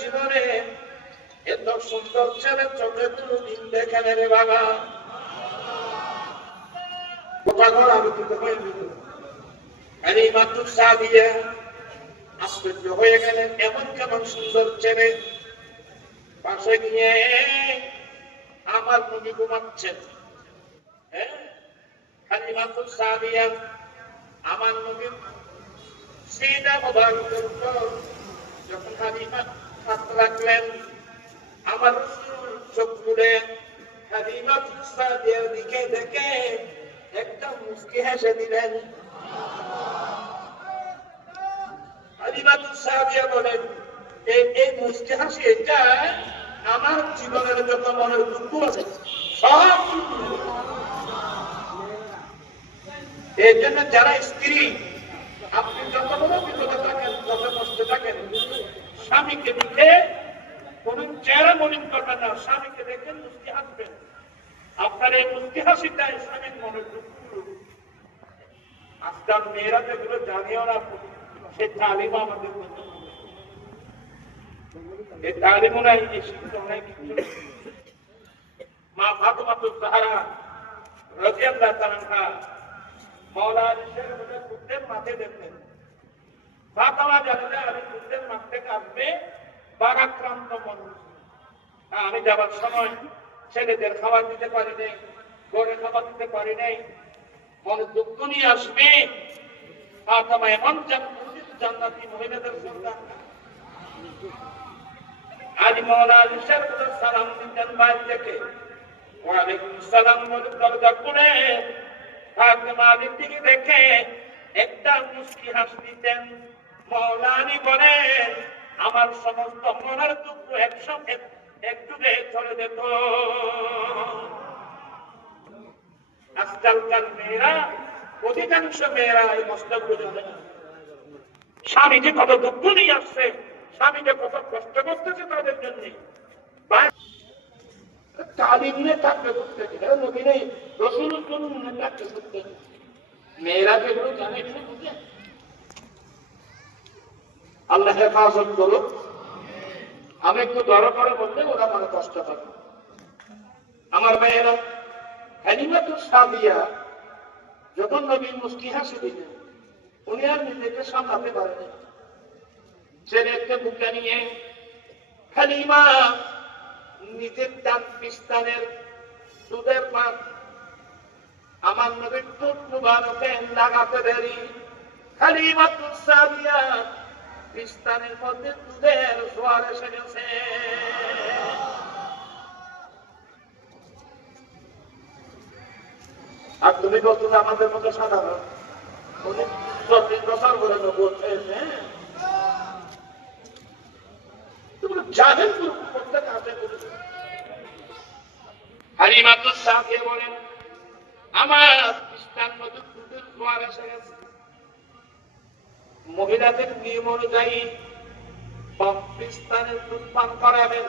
জীবনে এত সুন্দর ছেলে চোখে কোনদিন দেখেন রে বাবা। আমি কিন্তু হালিমাতু সাদিয়া আশ্চর্য হয়ে গেলেন, এমন কেমন সুন্দর ছেলে। পাশে গিয়ে আমার নবী ঘুমাচ্ছেন। হ্যাঁ, হালিমাতু সাদিয়া আমার নবী সিনা মোবারকের উপর যখন হালিমা হাত রাখলেন, আমার রাসূল চোখ খুলে হালিমাতু সাদিয়ার দিকে দেখে একটা মুস্কি হেসে দিলেন। হালিমাতু সাদিয়া বলেন, এই মুস্কি হাসি এটা আমার জীবনের যত মনের দুঃখ আছে সব। এই জন্য যারা স্ত্রী, আপনি যত বড় বিপদে থাকেন, যত কষ্টে থাকেন, স্বামীকে দেখে কোন চেহারা মলিন করবেন না। স্বামীকে দেখে মুস্কি হাসবেন। আপনার এই মুস্কি হাসিটাই স্বামীর মনের দুঃখ। আজকাল মেয়েরা যেগুলো জানিও না, সে তালিম আমাদের মধ্যে, এই তালিমও নাই, এই শিক্ষা নাই, কিছু। মা ফাতেমাতুজ জাহরা রাদিয়াল্লাহু তাআলা আনহা মাওলা আলীর যুদ্ধের মাঠে দেখলেন। ফাতেমা জানলে আমি যুদ্ধের মাঠ থেকে আসবে বারাক্রান্ত মানুষ, আমি যাবার সময় ছেলেদের খাবার দিতে পারি নাই, ঘরে খাবার দিতে পারি নাই, মনে দুঃখ নিয়ে আসবে। ফাতেমা এমন জান্নাতি মহিলাদের সন্তান। আজ মাওলা আলী সালাম দিতেন বাইরে থেকে, ওয়ালাইকুম সালাম বলে দরজা খুলে ফাতেমা আলীর দিকে দেখে একটা মুস্কি হাসি দিতেন। মাওলা আলী বলেন, আমার সমস্ত মনের দুঃখ একসঙ্গে একটুকে চলে যেত। আজকালকার মেয়েরা, অধিকাংশ মেয়েরা এই মস্তক বুঝে না। স্বামী যে কত দুঃখ নিয়ে আসছে, স্বামী যে কত কষ্ট করতেছে তাদের জন্য। তালিম নিয়ে থাকবে করতে, নবী নেই, রসুল থাকবে করতে। মেয়েরা যেগুলো জানে বুঝে। আল্লাহ হেফাজত করুক। আমি একটু দর করে বললে ওরা মনে কষ্ট পাবে। আমার মেয়েরা হালিমাতু সাদিয়া যখন নবী মুস্কি হাসি দিলেন, উনি আর নিজেকে সামলাতে পারেন। ছেলেকে বুকে নিয়ে হালিমা নিজের ডান পিস্তানের দুধের পান আমার নবীর ঠোঁট মুবারকে লাগাতে দেরি। হালিমাতু সাদিয়া পিস্তানের মধ্যে দুধের জোয়ার এসে গেছে। আর তুমি বলছো আমাদের মতো সাধারণ, উনি 40 বছর করে বলছেন। জাহেল করতে কাজে করেছে। হালিমাতু সাদিয়া বলেন, আমার পিস্তার মধ্যে দুধের জোয়ার এসে গেছে। মহিলাদের নিয়ম অনুযায়ী পিস্তানের দুধ পান করাবেন।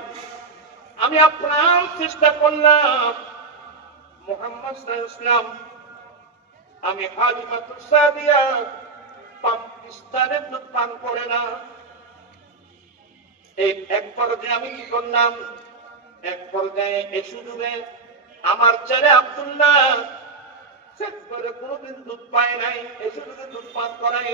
আমি আপনার চেষ্টা করলাম, মুহাম্মদ সাল্লাল্লাহু আলাইহি ওয়াসাল্লাম, আমি হালিমাতু সাদিয়া পিস্তানের দুধ পান করে না। এই এক পর্যায়ে আমি কি করলাম, এক পর্যায়ে এ সুযোগে আমার ছেলে আব্দুল্লাহ শেষ করে কোনোদিন দুধ পায় নাই, এ সুযোগে দুধ পান করাই